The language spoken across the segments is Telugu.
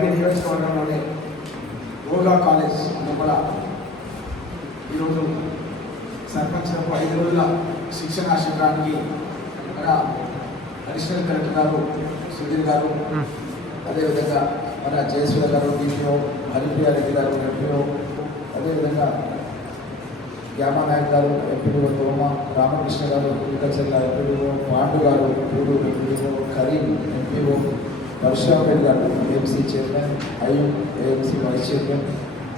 పరిగి నియోజకవర్గంలోనే యోగా కాలేజ్ లోపల ఈరోజు సర్పంచ్లకు ఐదు రోజుల శిక్షణ శిబిరానికి మన అడిషనల్ కలెక్టర్ గారు సుధీర్ గారు అదేవిధంగా మన జయసూర్య గారు డిపిఓ హరిప్రియ రెడ్డి గారు ఎంపీఓ అదేవిధంగా గ్యామా నాయక్ గారు ఎంపీడీఓ తోమ రామకృష్ణ గారు అగ్రికల్చర్ ఎంపీడీఓ పాండు గారు ఎంపీడీఓ కరీం ఎంపీఓ పరశురామరెడ్డి గారు ఏఎంసీ చైర్మన్ ఐఎం ఏఎంసీ వైస్ చైర్మన్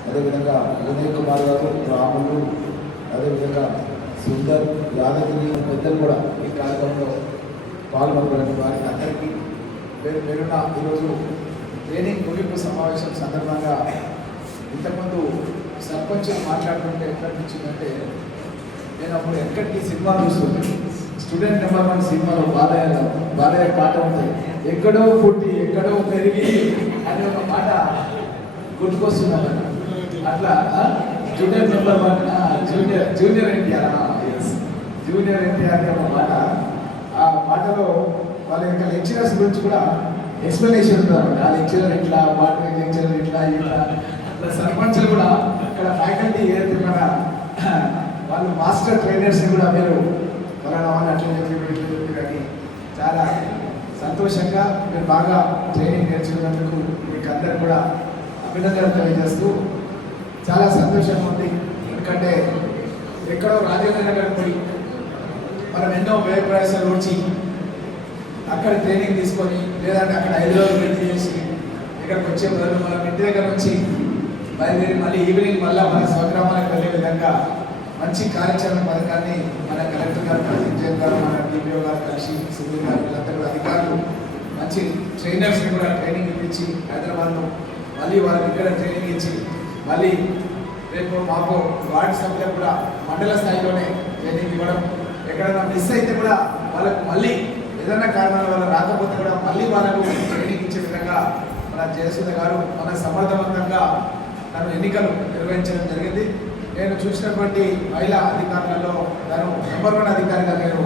అదేవిధంగా ఉదయ్ కుమార్ గారు రాములు అదేవిధంగా సుందర్ యాదగిరి పెద్దలు కూడా ఈ కార్యక్రమంలో పాల్గొనగలని వారికి అందరికీ పేరు పేరున ఈరోజు ట్రైనింగ్ ముగింపు సమావేశం సందర్భంగా ఇంతకుముందు సర్పంచ్ మాట్లాడుతుంటే ఎట్లా అనిపించిందంటే నేను అప్పుడు ఎక్కడికి సినిమా చూస్తుంది స్టూడెంట్ నెంబర్ వన్ సినిమాలో బాలయ్య బాలయ్య పాట ఉంటుంది ఎక్కడో పుట్టి ఎక్కడో పెరిగి అనే ఒక మాట గుర్తుకొస్తున్నది అట్లా junior number one junior junior NTR junior NTR అనే ఒక మాట. ఆ మాటలో వాళ్ళ యొక్క లెక్చరర్స్ గురించి కూడా ఎక్స్ప్లెనేషన్ ఉంటారు ఆ లెక్చరర్ ఇట్లా వాటి లెక్చరర్ ఇట్లా ఇట్లా. అట్లా సర్పంచ్లు కూడా ఇక్కడ ఫ్యాకల్టీ ఏదైతే మన వాళ్ళు మాస్టర్ ట్రైనర్స్ కూడా మీరు ఫలానా వాళ్ళు అట్లా చెప్పి ఇట్లా చెప్పి కానీ చాలా సంతోషంగా మీరు బాగా ట్రైనింగ్ నేర్చుకున్నందుకు మీకు అందరు కూడా అభినందనలు తెలియజేస్తూ చాలా సంతోషంగా ఉంది. ఎందుకంటే ఎక్కడో రాజేంద్ర నగర్ పోయి మనం ఎన్నో వ్యయ ప్రయాసాలు వచ్చి అక్కడ ట్రైనింగ్ తీసుకొని లేదంటే అక్కడ ఐదు రోజులు వెయిట్ చేసి ఇక్కడికి వచ్చే బదులు మనం ఇంటి దగ్గర నుంచి బయలుదేరి మళ్ళీ ఈవినింగ్ మళ్ళీ మన స్వగ్రామాలకు వెళ్ళే విధంగా మంచి కార్యాచరణ పథకాన్ని మన కలెక్టర్ గారు ప్రతినిధి గారు మన డిపిఓ గారు కలిసి సుధీర్ గారు వీళ్ళందరూ అధికారులు మంచి ట్రైనర్స్ని కూడా ట్రైనింగ్ ఇప్పించి హైదరాబాద్లో మళ్ళీ వాళ్ళకి ఇక్కడ ట్రైనింగ్ ఇచ్చి మళ్ళీ రేపు మాకు వార్డు సభ్యులకు కూడా మండల స్థాయిలోనే ట్రైనింగ్ ఇవ్వడం ఎక్కడైనా మిస్ అయితే కూడా వాళ్ళకు మళ్ళీ ఏదైనా కారణాల వల్ల రాకపోతే కూడా మళ్ళీ వాళ్ళకు ట్రైనింగ్ ఇచ్చే విధంగా మన జయసుధ గారు మన సమర్థవంతంగా తన ఎన్నికలు నిర్వహించడం జరిగింది. నేను చూసినటువంటి మహిళా అధికారులలో తను నెంబర్ వన్ అధికారిగా నేను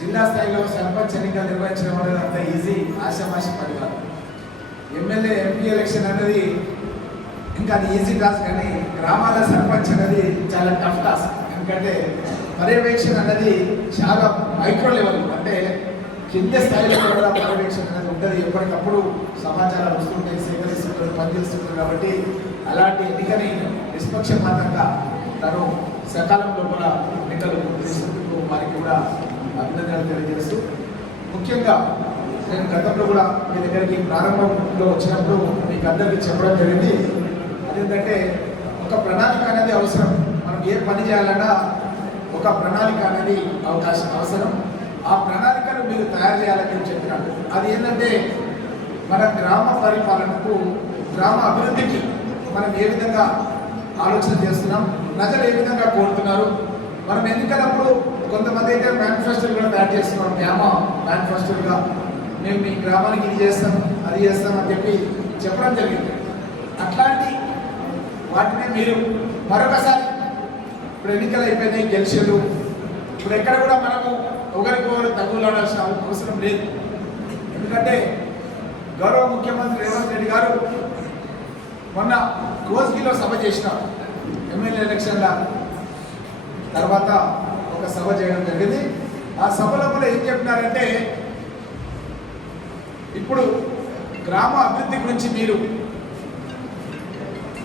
జిల్లా స్థాయిలో సర్పంచ్ ఎన్నికలు నిర్వహించడం అనేది అంత ఈజీ ఆశామాషి పని కాదు. ఎమ్మెల్యే ఎంపీ ఎలక్షన్ అనేది ఇంకా అది ఈజీ టాస్క్ కానీ గ్రామాల సర్పంచ్ అనేది చాలా టఫ్ టాస్క్. ఎందుకంటే పర్యవేక్షణ అనేది చాలా మైక్రో లెవెల్. అంటే కింద స్థాయిలో కూడా పర్యవేక్షణ అనేది ఉంటుంది. ఎప్పటికప్పుడు సమాచారాలు వస్తుంటాయి సేకరిస్తుంటారు పనిచేస్తుంటారు కాబట్టి అలాంటి ఎన్నికని నిష్పక్షపాతంగా తను సకాలంలో కూడా ఎన్నికలు తీసుకుంటూ వారికి కూడా అభినందనలు తెలియజేస్తూ ముఖ్యంగా నేను గతంలో కూడా మీ దగ్గరికి ప్రారంభంలో వచ్చినప్పుడు మీకు అందరికీ చెప్పడం జరిగింది. అదేంటంటే ఒక ప్రణాళిక అనేది అవసరం. మనం ఏ పని చేయాలన్నా ఒక ప్రణాళిక అనేది అవకాశం అవసరం. ఆ ప్రణాళికను మీరు తయారు చేయాలని చెప్పినాడు అది ఏంటంటే మన గ్రామ పరిపాలనకు గ్రామ అభివృద్ధికి మనం ఏ విధంగా ఆలోచన చేస్తున్నాం ప్రజలు ఏ విధంగా కోరుతున్నారు మనం ఎన్నికలప్పుడు కొంతమంది అయితే మేనిఫెస్టోలు కూడా తయారు చేస్తున్నాం గ్రామ మేనిఫెస్టోలుగా మేము మీ గ్రామానికి ఇది చేస్తాం అది చేస్తాం అని చెప్పి చెప్పడం జరిగింది. అట్లాంటి వాటిని మీరు మరొకసారి ఇప్పుడు ఎన్నికలు అయిపోయినాయి గెలిచారు. ఇప్పుడు ఎక్కడ కూడా మనము ఒకరికొకరు తగ్గులాడాల్సిన అవసరం లేదు. ఎందుకంటే గౌరవ ముఖ్యమంత్రి రేవంత్ రెడ్డి గారు మొన్న కోస్గిలో సభ చేసినారు ఎమ్మెల్యే ఎలక్షన్ల తర్వాత ఒక సభ చేయడం జరిగింది. ఆ సభలో కూడా ఏం చెప్పినారంటే ఇప్పుడు గ్రామ అభివృద్ధి గురించి మీరు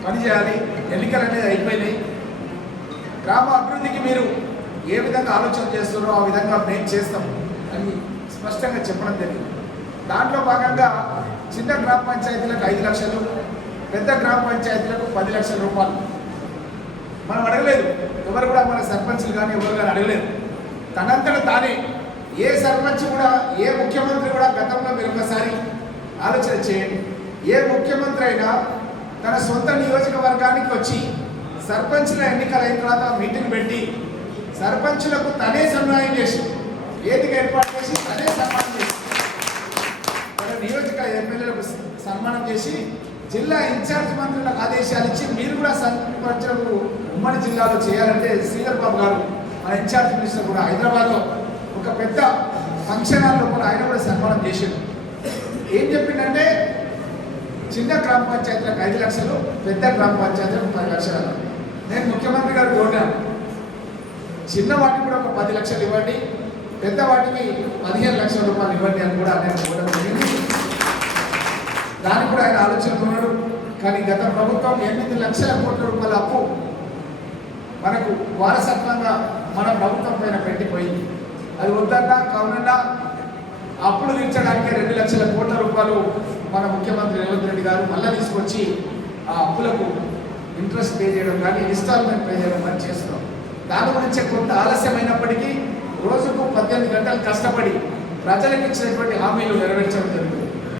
పనిచేయాలి ఎన్నికలు అనేది అయిపోయినాయి. గ్రామ అభివృద్ధికి మీరు ఏ విధంగా ఆలోచన చేస్తున్నారో ఆ విధంగా మేము చేస్తాం అని స్పష్టంగా చెప్పడం జరిగింది. దాంట్లో భాగంగా చిన్న గ్రామ పంచాయతీలకు ఐదు లక్షలు పెద్ద గ్రామ పంచాయతీలకు పది లక్షల రూపాయలు. మనం అడగలేదు. ఎవరు కూడా మన సర్పంచ్లు కానీ ఎవరు కానీ అడగలేదు. తనంతట తానే ఏ సర్పంచ్ కూడా ఏ ముఖ్యమంత్రి కూడా గతంలో మీరు ఒకసారి ఆలోచన చేయండి. ఏ ముఖ్యమంత్రి అయినా తన సొంత నియోజకవర్గానికి వచ్చి సర్పంచ్ల ఎన్నికలు అయిన తర్వాత మీటింగ్ పెట్టి సర్పంచులకు తనే సన్మానం చేసి వేదిక ఏర్పాటు చేసి తనే సన్మానం చేసి మన నియోజక ఎమ్మెల్యేలకు సన్మానం చేసి జిల్లా ఇన్ఛార్జ్ మంత్రులకు ఆదేశాలు ఇచ్చి మీరు కూడా సర్పంచులకు ఉమ్మడి జిల్లాలో చేయాలంటే శ్రీధర్ బాబు గారు మన ఇన్ఛార్జ్ మినిస్టర్ కూడా హైదరాబాద్లో ఒక పెద్ద ఫంక్షన్ హాల్లో కూడా ఆయన కూడా సన్మానం చేసిండు ఏం చెప్పిందంటే చిన్న గ్రామ పంచాయతీలకు ఐదు లక్షలు పెద్ద గ్రామ పంచాయతీలకు పది లక్షలు నేను ముఖ్యమంత్రి గారు కోరినాను చిన్న వాటికి కూడా ఒక పది లక్షలు ఇవ్వండి. పెద్ద వాటికి పదిహేను లక్షల రూపాయలు ఇవ్వండి అని కూడా నేను ఇవ్వడం జరిగింది. దానికి కూడా ఆయన ఆలోచన కానీ గత ప్రభుత్వం ఎనిమిది లక్షల కోట్ల రూపాయల అప్పు మనకు వారసత్వంగా మన ప్రభుత్వం పైన పెట్టిపోయింది. అది వద్దన్నా కావునన్నా అప్పులు తీర్చడానికి రెండు లక్షల కోట్ల రూపాయలు మన ముఖ్యమంత్రి రేవంత్ రెడ్డి గారు మళ్ళీ తీసుకొచ్చి ఆ అప్పులకు ఇంట్రెస్ట్ పే చేయడం కానీ ఇన్స్టాల్మెంట్ పే చేయడం కానీ చేస్తున్నాం. దాని గురించి కొంత ఆలస్యమైనప్పటికీ రోజుకు పద్దెనిమిది గంటలు కష్టపడి ప్రజలకు ఇచ్చినటువంటి హామీలు నెరవేర్చడం జరిగింది